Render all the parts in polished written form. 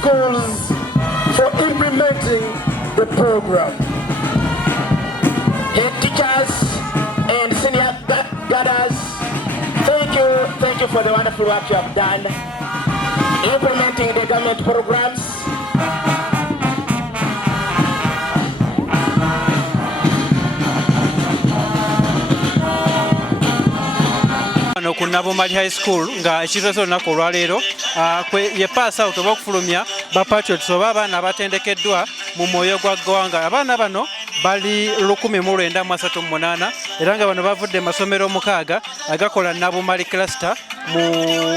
schools for implementing the program. Head teachers and senior gathers, thank you for the wonderful work you have done implementing the government programs. Ku Nabumali High School nga ekisoso lunaku olwaleero ye passout oba okufulumya ba patriots oba abaana abatendekeddwa mu mwoyo gwa ggwanga. Abaana bano bali 1938 era nga bano bavudde masomero 6 agakola Nabumali Cluster mu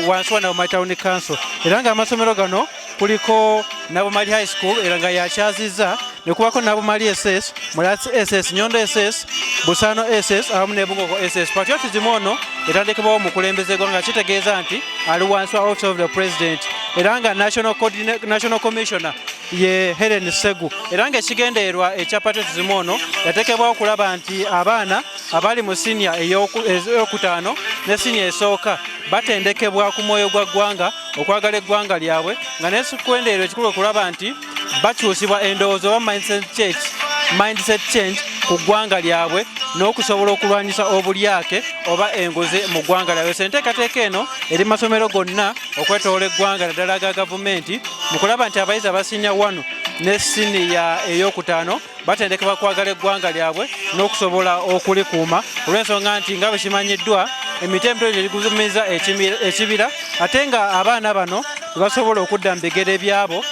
wansi wa Nabumali Town Council, era nga amasomero gano kuliko Nabumali High School era nga yakyazizza, ne kubako Nabumali SS, Mulatsi SS, Nyondo SS, Busano SS awamu ne Bungoko SS. Patriotism ono etandikibwawo mukulembeze gwanga kitegeeza nti ali wansi wa Office of the President, era nga National Commissioner ye Helen Segu, era nga ekigendererwa ekya Patriotism ono yatekebwawo okulaba nti abaana abali mu senior ey'okutaano ne senior esooka batendekebwa ku mwoyo gwa ggwanga, okwagala eggwanga lyabwe, nga n'ekikwendererwa ekikulu okulaba nti bakyusibwa endowooza oba mindset change ku ggwanga lyabwe n'okusobola okulwanyisa obulyake oba enguzi mu ggwanga lyabwe. Enteekateeka eno eri masomero gonna okwetoola eggwanga naddala ga gavumenti mu kulaba nti abayizi abasinnya 1 ne siniya ey'okutaano batendekebwa kwagala eggwanga lyabwe n'okusobola okulikuuma, olw'ensonga nti nga bwe kimanyiddwa emiti emitono egigumiza ekibira, ate nga abaana bano basobola okudda mu bigere byabo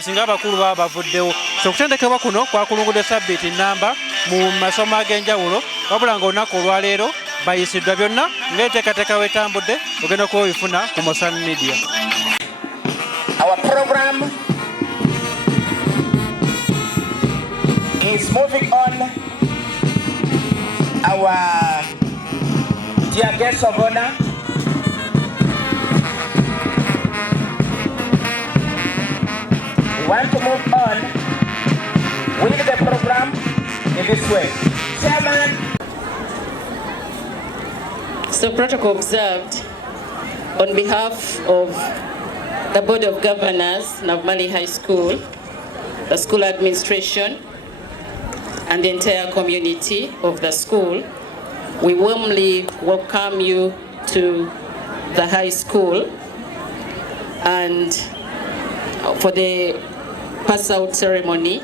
singa abakulu baba bavuddewo. Okutendekebwa kuno kwakulungudde sabbiiti nnamba mu masomo ag'enjawulo, wabula nga olunaku olwaleero bayisiddwa byonna ng'enteekateeka wetambudde ogenda kuba obifuna ku Mosan Media. Our program is moving on. Our dear guests of honor, we want to move on with the program in this way. Chairman. So protocol observed. On behalf of the Board of Governors, Nabumali High School, the school administration, and the entire community of the school, we warmly welcome you to the high school and for the pass-out ceremony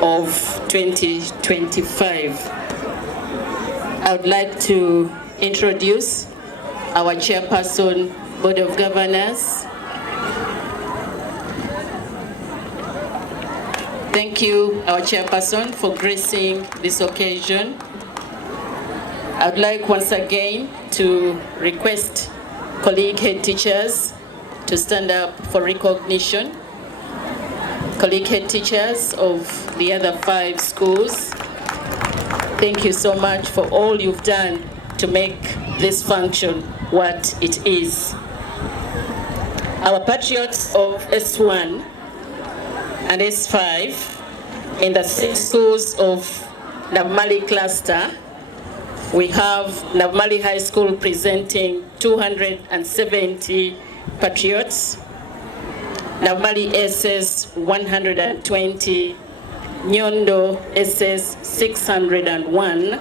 of 2025. I would like to introduce our chairperson, Board of Governors. Thank you, our chairperson, for gracing this occasion. I would like once again to request colleague head teachers to stand up for recognition. Colleague head teachers of the other 5 schools, thank you so much for all you've done to make this function what it is. Our patriots of S1 and S5 in the 6 schools of Nabumali Cluster, we have Nabumali High School presenting 270 patriots, Nabumali SS 120, Nyondo SS 601,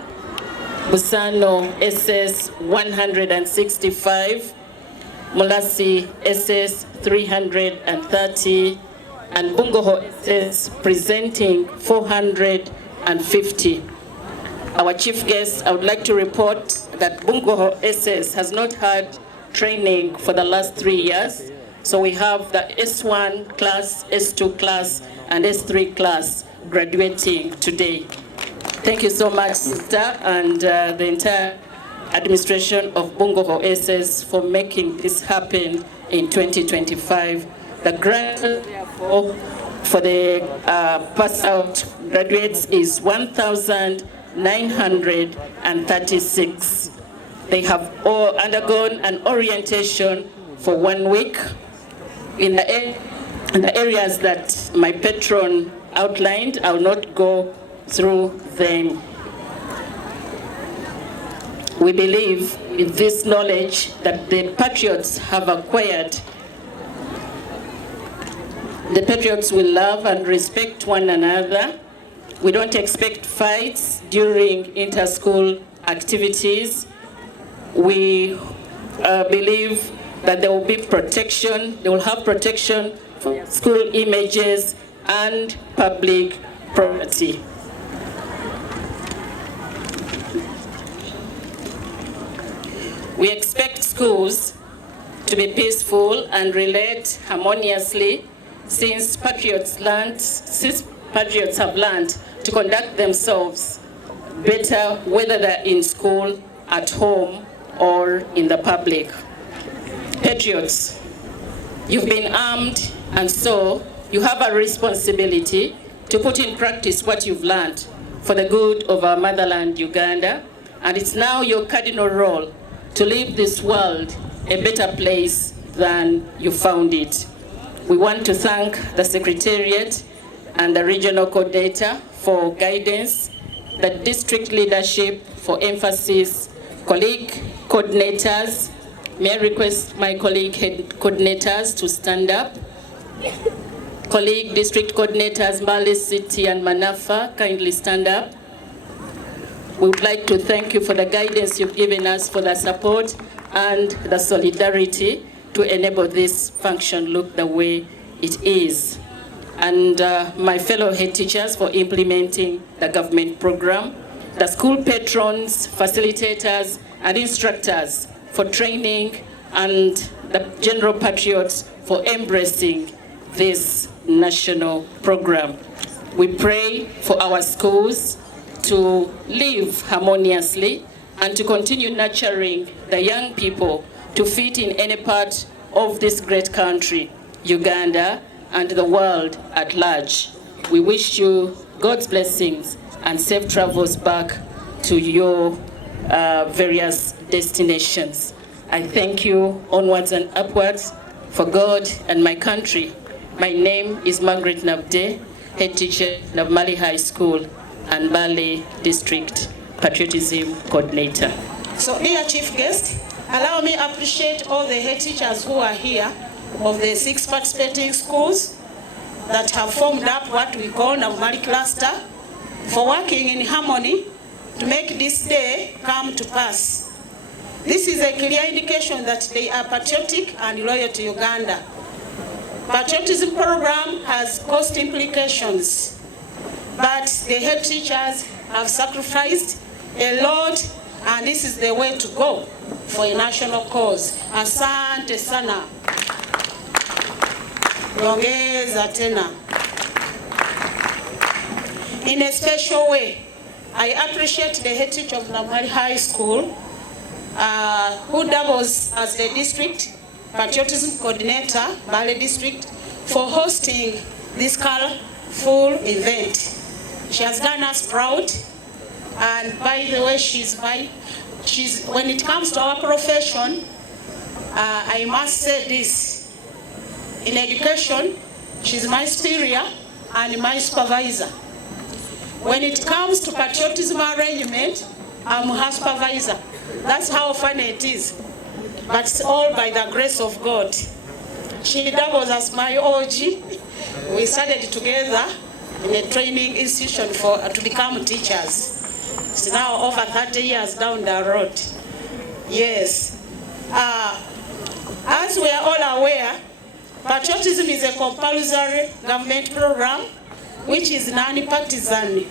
Busano SS 165, Mulasi SS 330, and Bungoho SS presenting 450. Our chief guest, I would like to report that Bungoho SS has not had training for the last 3 years. So we have the S1 class, S2 class, and S3 class graduating today. Thank you so much, sister, and the entire administration of Bungoho SS for making this happen in 2025. The grant, therefore, for the pass-out graduates is 1,936. They have all undergone an orientation for 1 week in the areas that my patron outlined. I will not go through them. We believe with this knowledge that the patriots have acquired The Patriots will love and respect one another. We don't expect fights during inter-school activities. We believe that there will be protection, they will have protection for school images and public property. We expect schools to be peaceful and relate harmoniously since patriots have learned to conduct themselves better whether they're in school, at home, or in the public. Patriots, you've been armed, and so you have a responsibility to put in practice what you've learned for the good of our motherland, Uganda, and it's now your cardinal role to leave this world a better place than you found it. We want to thank the Secretariat and the Regional Coordinator for guidance, the district leadership for emphasis, colleague coordinators. May I request my colleague head coordinators to stand up? Colleague district coordinators, Mbale City and Manafa, kindly stand up. We would like to thank you for the guidance you've given us, for the support and the solidarity to enable this function look the way it is. And my fellow head teachers for implementing the government program, the school patrons, facilitators, and instructors for training, and the general patriots for embracing this national program. We pray for our schools to live harmoniously and to continue nurturing the young people to fit in any part of this great country, Uganda, and the world at large. We wish you God's blessings and safe travels back to your various destinations. I thank you onwards and upwards for God and my country. My name is Margaret Nabde, head teacher, Nabumali High School and Mbale District Patriotism Coordinator. So, dear Chief Guest, allow me to appreciate all the head teachers who are here of the 6 participating schools that have formed up what we call Nabumali Cluster for working in harmony to make this day come to pass. This is a clear indication that they are patriotic and loyal to Uganda. Patriotism program has cost implications, but the head teachers have sacrificed a lot, and this is the way to go for a national cause. Asante sana. Yongeza tena. In a special way, I appreciate the head teacher of Nabumali High School, who doubles as the district patriotism coordinator, Mbale District, for hosting this colorful event. She has done us proud, and by the way, when it comes to our profession, I must say this. In education, she's my superior and my supervisor. When it comes to patriotism arrangement, I'm her supervisor. That's how funny it is. But it's all by the grace of God. She doubles as my OG. We started together in a training institution to become teachers. It's now over 30 years down the road. Yes. As we are all aware, patriotism is a compulsory government program which is non-partisan.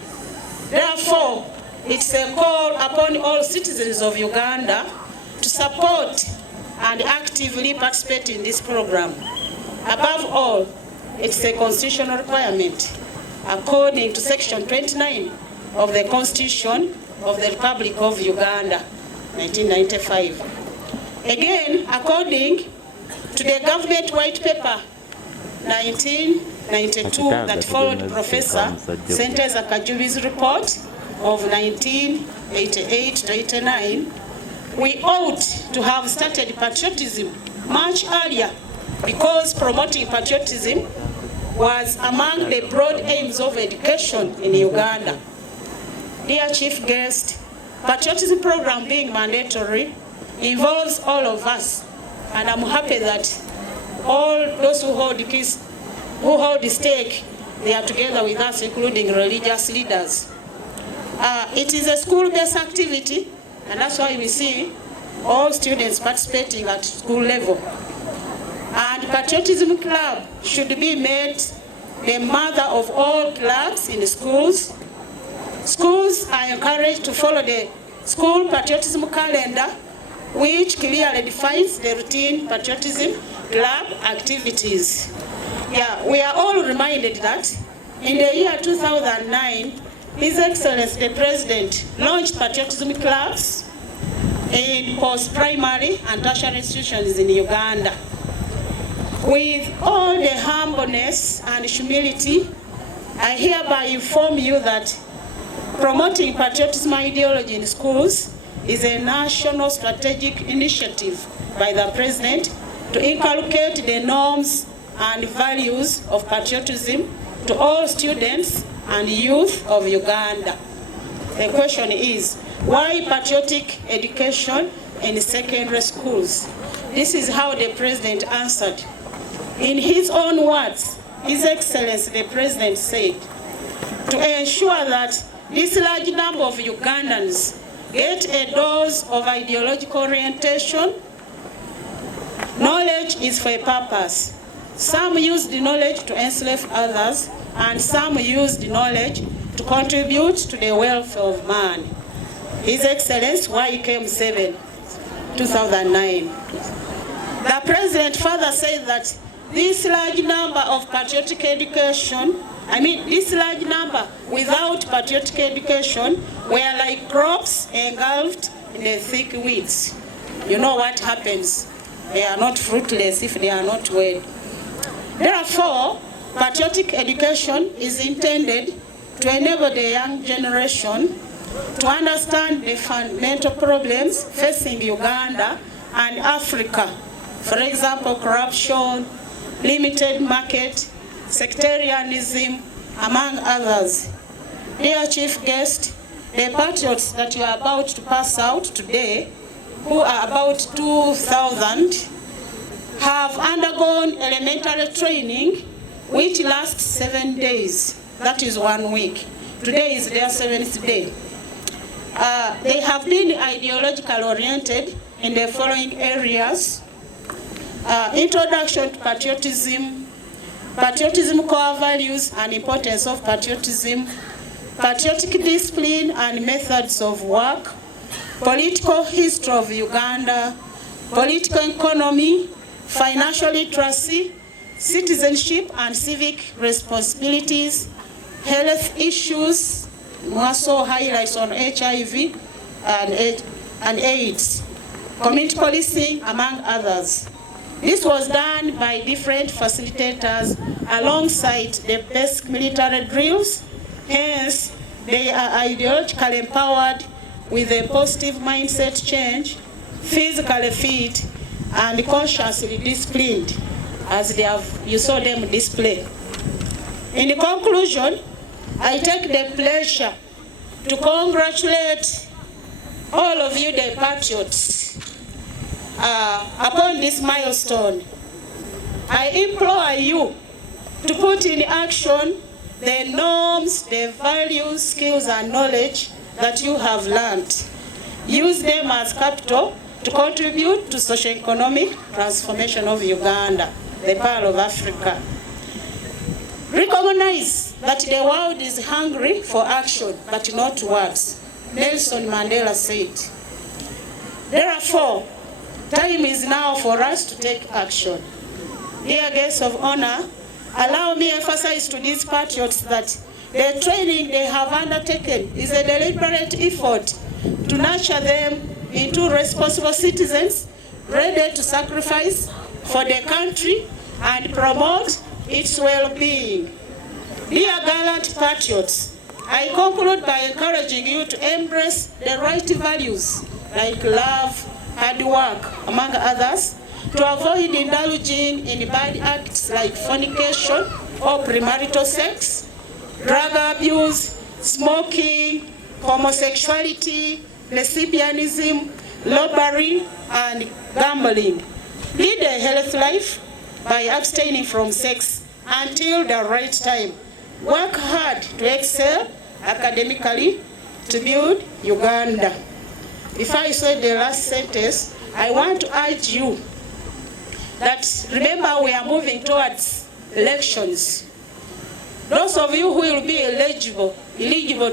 Therefore, it's a call upon all citizens of Uganda to support and actively participate in this program. Above all, it's a constitutional requirement according to Section 29 of the Constitution of the Republic of Uganda, 1995. Again, according to the government white paper 1992 that followed Professor Senteza Kajubi's report of 1988-89, we ought to have started patriotism much earlier, because promoting patriotism was among the broad aims of education in Uganda. Dear Chief Guest, patriotism program being mandatory involves all of us, and I'm happy that all those who hold keys who hold the stake, they are together with us, including religious leaders. It is a school-based activity, and that's why we see all students participating at school level. And Patriotism Club should be made the mother of all clubs in the schools. Schools are encouraged to follow the school patriotism calendar, which clearly defines the routine patriotism club activities. Yeah, we are all reminded that in the year 2009, His Excellency the President launched patriotism clubs in post-primary and tertiary institutions in Uganda. With all the humbleness and humility, I hereby inform you that promoting patriotism ideology in schools is a national strategic initiative by the President to inculcate the norms and values of patriotism to all students and youth of Uganda. The question is, why patriotic education in secondary schools? This is how the President answered. In his own words, His Excellency the President said, to ensure that this large number of Ugandans get a dose of ideological orientation, knowledge is for a purpose. Some use the knowledge to enslave others, and some use the knowledge to contribute to the welfare of man. His Excellency YKM 7, 2009. The President further said that this large number of patriotic education, this large number without patriotic education were like crops engulfed in the thick weeds. You know what happens? They are not fruitless if they are not weighed. Therefore, patriotic education is intended to enable the young generation to understand the fundamental problems facing Uganda and Africa. For example, corruption, limited market, sectarianism, among others. Dear Chief Guest, the patriots that you are about to pass out today, who are about 2,000, have undergone elementary training which lasts 7 days. That is 1 week. Today is their 7th day. They have been ideologically oriented in the following areas. Introduction to patriotism, patriotism core values and importance of patriotism, patriotic discipline and methods of work, political history of Uganda, political economy, financial literacy, citizenship and civic responsibilities, health issues, also highlights on HIV and AIDS, community policing, among others. This was done by different facilitators alongside the basic military drills. Hence, they are ideologically empowered with a positive mindset change, physically fit, and consciously disciplined, as you saw them display. In conclusion, I take the pleasure to congratulate all of you, the patriots, upon this milestone. I implore you to put in action the norms, the values, skills, and knowledge that you have learned. Use them as capital to contribute to socio-economic transformation of Uganda, the Pearl of Africa. Recognize that the world is hungry for action, but not words. Nelson Mandela said. Therefore, time is now for us to take action. Dear guests of honor, allow me to emphasize to these patriots that the training they have undertaken is a deliberate effort to nurture them into responsible citizens ready to sacrifice for the country and promote its well-being. Dear gallant patriots, I conclude by encouraging you to embrace the right values like love, hard work, among others, to avoid indulging in bad acts like fornication or premarital sex, drug abuse, smoking, homosexuality, lesbianism, robbery, and gambling. Lead a healthy life by abstaining from sex until the right time. Work hard to excel academically to build Uganda. Before I say the last sentence, I want to urge you that remember we are moving towards elections. Those of you who will be eligible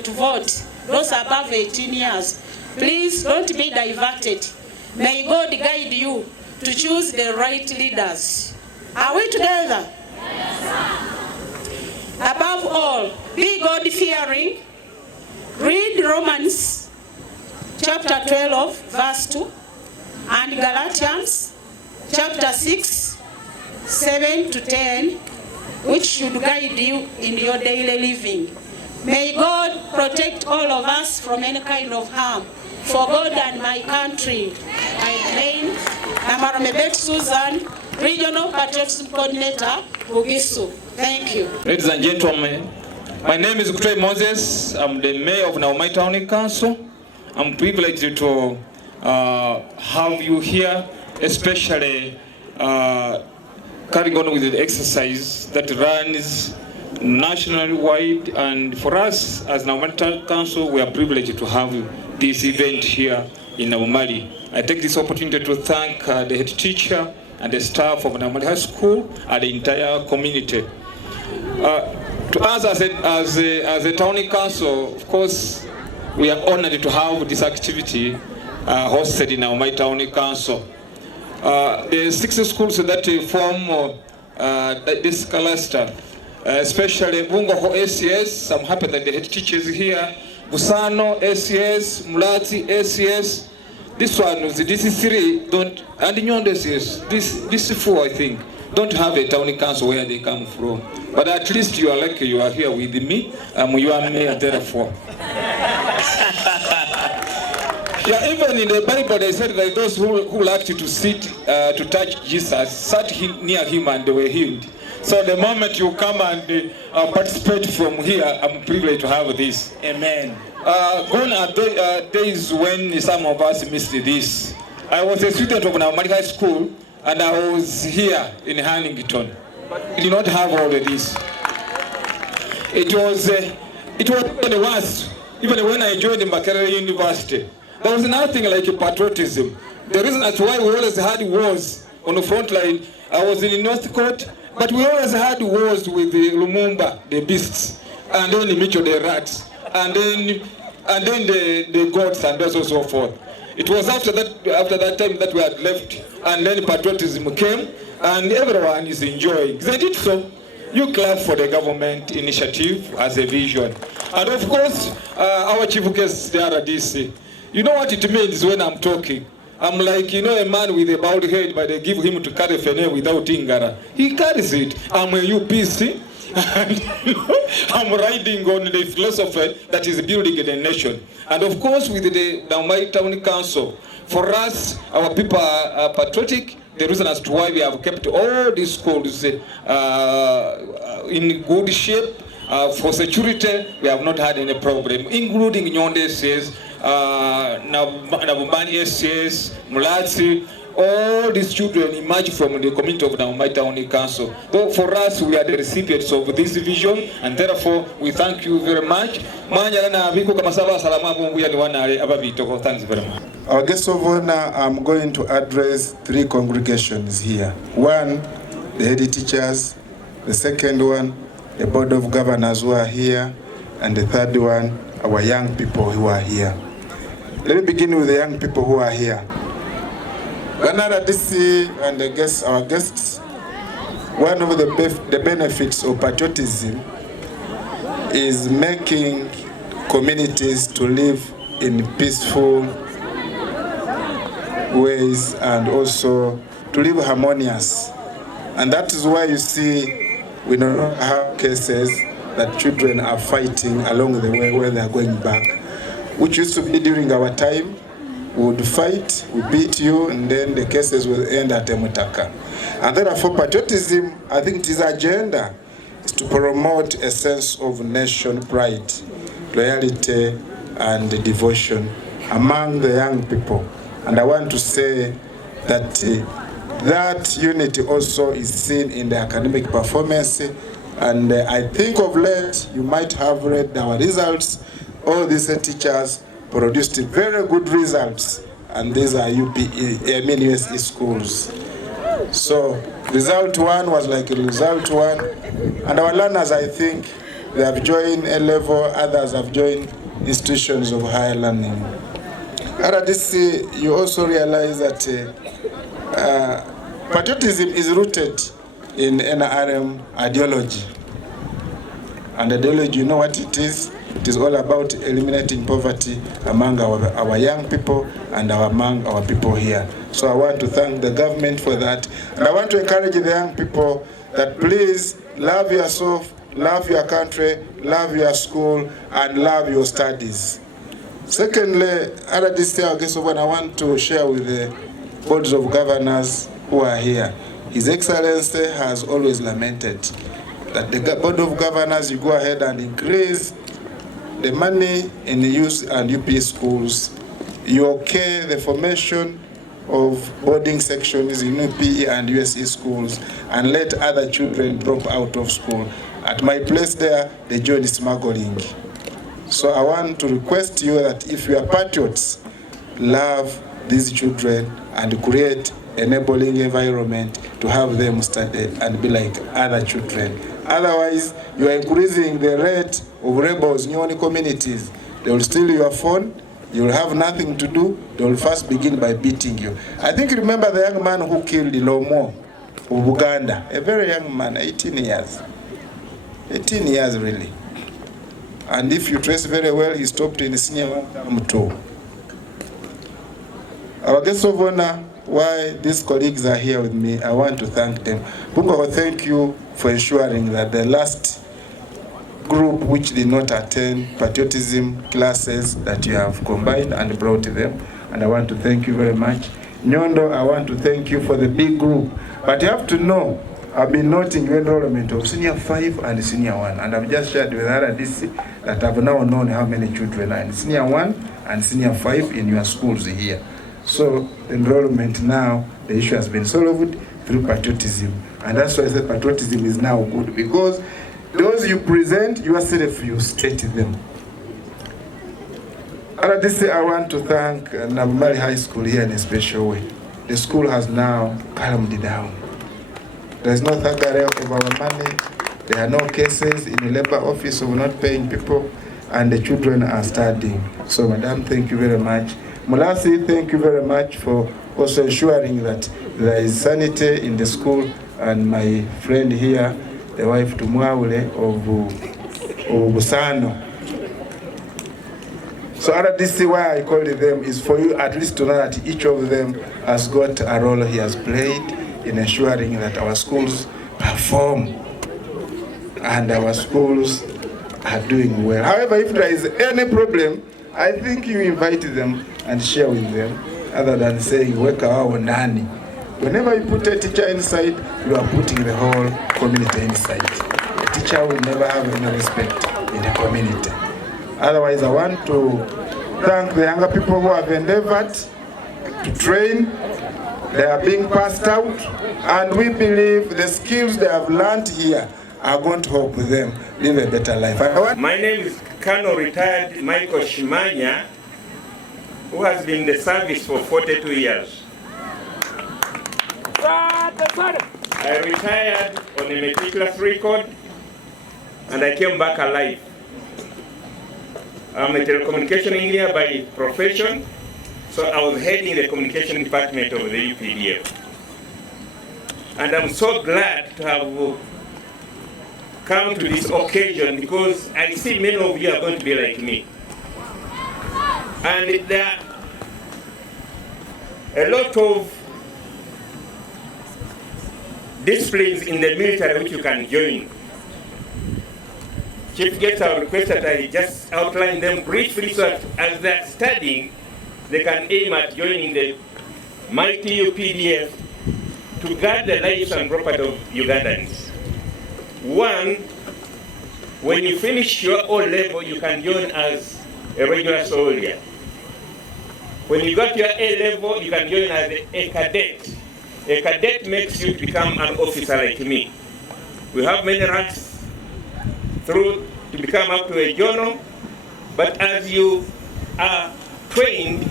to vote, those above 18 years, please don't be diverted. May God guide you to choose the right leaders. Are we together? Yes, sir. Above all, be God-fearing. Read Romans chapter 12, verse 2, and Galatians chapter 6, 7 to 10, which should guide you in your daily living. May God protect all of us from any kind of harm. For God and my country, I remain Nabumali Susan, Regional Patriotism Coordinator, Bugisu. Thank you. Ladies and gentlemen, my name is Kutwe Moses. I'm the mayor of Nabumali Town Council. I'm privileged to have you here, especially carrying on with the exercise that runs nationally wide. And for us as Nabumali Town Council, we are privileged to have this event here in Nabumali. I take this opportunity to thank the head teacher and the staff of Nabumali High School and the entire community. To us as a town council, of course, we are honored to have this activity hosted in Nabumali Town Council. The 6 schools that form this cluster, especially Mbale ACS, I'm happy that the head teachers here, Busano ACS, Mulati ACS, this one, this 3 don't, and Nyondo ACS, this 4 I think, don't have a town council where they come from. But at least you are lucky you are here with me. You are mayor, therefore. Yeah, even in the Bible they said that those who liked to sit to touch Jesus sat near him and they were healed. So the moment you come and participate from here, I'm privileged to have this. Amen. Gone are days when some of us missed this. I was a student of Nabumali High School and I was here in Huntington. We did not have all of this. It was the worst. Even when I joined Mbale University, there was nothing like patriotism. The reason that's why we always had wars on the front line. I was in Northcote, but we always had wars with the Lumumba, the beasts, and then the Micho, the rats, and then the goats, and so forth. It was after that time that we had left, and then patriotism came, and everyone is enjoying. They did so. You clap for the government initiative as a vision. And of course, our chief guest, the RDC. You know what it means when I'm talking? I'm like, a man with a bald head, but they give him to carry fene without ingara. He carries it. I'm a UPC, and I'm riding on the philosophy that is building a nation. And of course, with the Nabumali Town Council, for us, our people are patriotic. The reason as to why we have kept all these schools in good shape. For security, we have not had any problem, including Nyonde says, Nabumali says, Mulati, all these children emerge from the community of Nabumali Town Council. So for us, we are the recipients of this vision, and therefore we thank you very much. Thanks very much. Our guest of honor, I'm going to address 3 congregations here. 1, the head teachers. The second one, the board of governors who are here. And the third one, our young people who are here. Let me begin with the young people who are here. Another DC and our guests, one of the benefits of patriotism is making communities to live in peaceful ways and also to live harmonious. And that is why you see we don't have cases that children are fighting along the way where they are going back, which used to be during our time. We would fight, we beat you, and then the cases will end at Mutaka. And therefore patriotism, I think its agenda is to promote a sense of nation pride, loyalty, and devotion among the young people. And I want to say that that unity also is seen in the academic performance. And I think of late, you might have read our results. All these teachers produced very good results, and these are USE schools. So result one was like result one, and our learners, I think, they have joined A level, others have joined institutions of higher learning. RDC, you also realize that patriotism is rooted in NRM ideology. And ideology, you know what it is? It is all about eliminating poverty among our young people and among our people here. So I want to thank the government for that. And I want to encourage the young people that please love yourself, love your country, love your school, and love your studies. Secondly, RDC, I want to share with the boards of governors who are here. His Excellency has always lamented that the board of governors, you go ahead and increase the money in the youth and UP schools. You okay the formation of boarding sections in UP and USE schools and let other children drop out of school. At my place there, they join smuggling. So I want to request you that if you are patriots, love these children and create enabling environment to have them study and be like other children. Otherwise, you are increasing the rate of rebels in your own communities. They will steal your phone, you will have nothing to do, they will first begin by beating you. I think you remember the young man who killed Lomo of Uganda, a very young man, 18 years. 18 years really. And if you trace very well, he stopped in senior term 2. Our guests of honor, why these colleagues are here with me, I want to thank them. Bungo, thank you for ensuring that the last group which did not attend patriotism classes that you have combined and brought them, and I want to thank you very much. Nyondo, I want to thank you for the big group, but you have to know, I've been noting your enrollment of senior 5 and senior 1, and I've just shared with RDC that I've now known how many children are in senior 1 and senior 5 in your schools here. So the enrollment now, the issue has been solved through patriotism. And that's why I said patriotism is now good, because those you present, yourself, you state them. RDC, I want to thank Nabumali High School here in a special way. The school has now calmed down. There is no thuggery of our money. There are no cases in the labor office of not paying people, and the children are studying. So, Madam, thank you very much. Mulasi, thank you very much for also ensuring that there is sanity in the school. And my friend here, the wife to Mwaule of Busano. So RDC, why I called them is for you at least to know that each of them has got a role he has played in ensuring that our schools perform and our schools are doing well. However, if there is any problem, I think you invite them and share with them, other than saying, weka wao nani. Whenever you put a teacher inside, you are putting the whole community inside. A teacher will never have any respect in the community. Otherwise, I want to thank the younger people who have endeavored to train. They are being passed out, and we believe the skills they have learned here are going to help them live a better life. My name is Colonel Retired Michael Shimanya, who has been in the service for 42 years. I retired on a meticulous record, and I came back alive. I'm a telecommunication engineer by profession, so I was heading the communication department of the UPDF. And I'm so glad to have come to this occasion, because I see many of you are going to be like me. And there are a lot of disciplines in the military which you can join. Chief Guest, I request that I just outline them briefly, so that as they're studying, they can aim at joining the mighty UPDF to guard the lives and property of Ugandans. One, when you finish your O level, you can join as a regular soldier. When you got your A level, you can join as a cadet. A cadet makes you become an officer like me. We have many ranks through to become up to a journal, but as you are trained,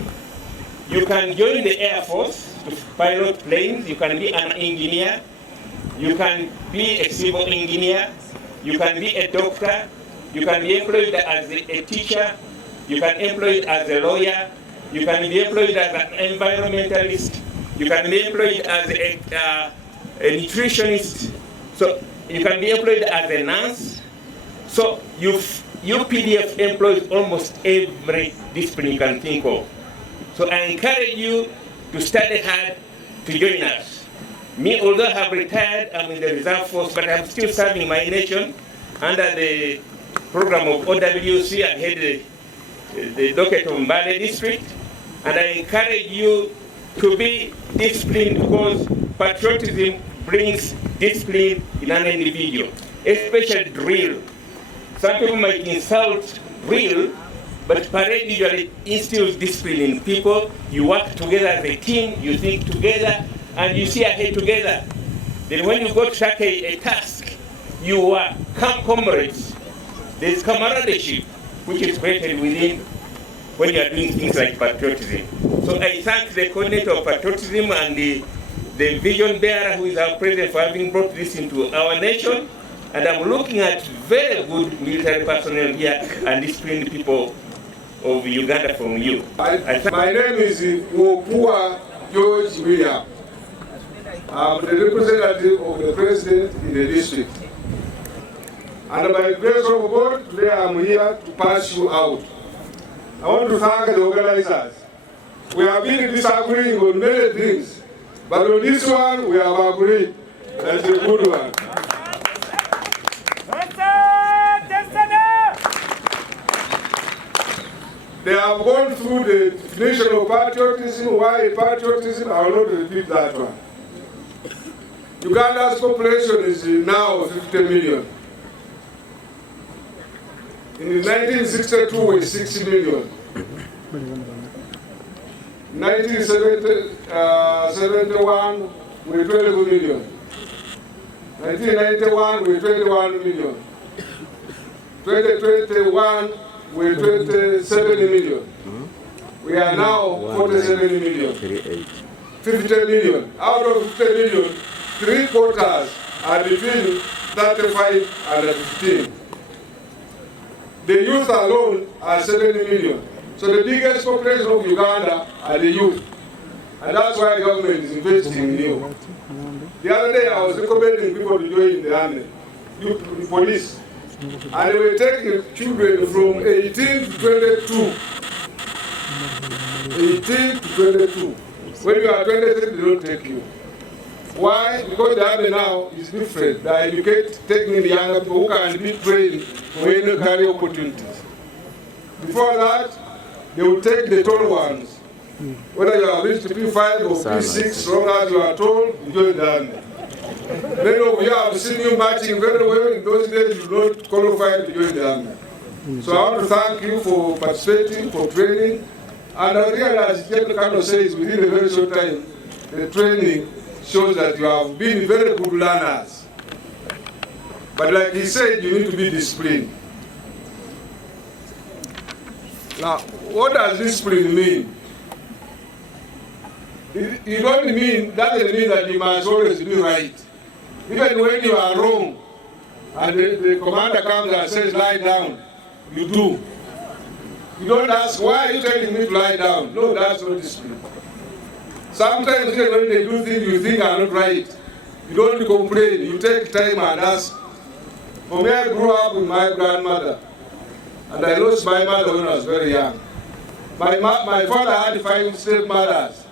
you can join the Air Force to pilot planes, you can be an engineer, you can be a civil engineer, you can be a doctor, you can be employed as a teacher, you can be employed as a lawyer, you can be employed as an environmentalist, you can be employed as a nutritionist, so you can be employed as a nurse. So your PDF employs almost every discipline you can think of. So I encourage you to study hard to join us. Me, although I have retired, I'm in the reserve force, but I'm still serving my nation under the program of OWC. I head the docket of Mbale district, and I encourage you to be disciplined because patriotism brings discipline in an individual, especially drill. Some people might insult drill, but parade usually instills discipline in people. You work together as a team, you think together, and you see ahead together. Then when you go to take a task, you are comrades. There's camaraderie, which is created within when you are doing things like patriotism. So I thank the coordinator of patriotism and the vision bearer who is our president for having brought this into our nation. And I'm looking at very good military personnel here and disciplined people of Uganda from you. My name is Wopua George William. I'm the representative of the president in the district. And by the grace of God, today I'm here to pass you out. I want to thank the organizers. We have been disagreeing on many things, but on this one we have agreed. That's a good one. They have gone through the definition of patriotism. Why patriotism? I will not repeat that one. Uganda's population is now 50 million. In 1962, we were 60 million. 1971, we were 12 million. 1991, we were 21 million. 2021, we were 27 million. We are now 47 million. 50 million. Out of 50 million, 3/4 are between 35 and 15. The youth alone are 70 million. So the biggest population of Uganda are the youth. And that's why the government is investing in you. The other day I was recommending people to join the army, the police. And they were taking children from 18 to 22. 18 to 22. When you are 23, they don't take you. Why? Because the army now is different. They educate, taking the younger people who can be trained for any career opportunities. Before that, they will take the tall ones. Whether you are reached P5 or P6, as long as you are told, you join the army. Many of you have seen you marching very well. In those days, you do not qualify to join the army. So I want to thank you for participating, for training. And I realize, General Kano says, within a very short time, the training shows that you have been very good learners. But like he said, you need to be disciplined. Now, what does discipline mean? It doesn't mean that you must always be right. Even when you are wrong, and the commander comes and says, lie down, you do. You don't ask, why are you telling me to lie down? No, that's not discipline. Sometimes when they do things you think are not right, you don't complain, you take time and ask. For me, I grew up with my grandmother, and I lost my mother when I was very young. My father had 5 stepmothers.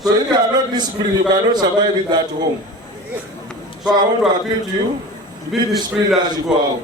So if you are not disciplined, you cannot survive with that home. So I want to appeal to you, to be disciplined as you go out.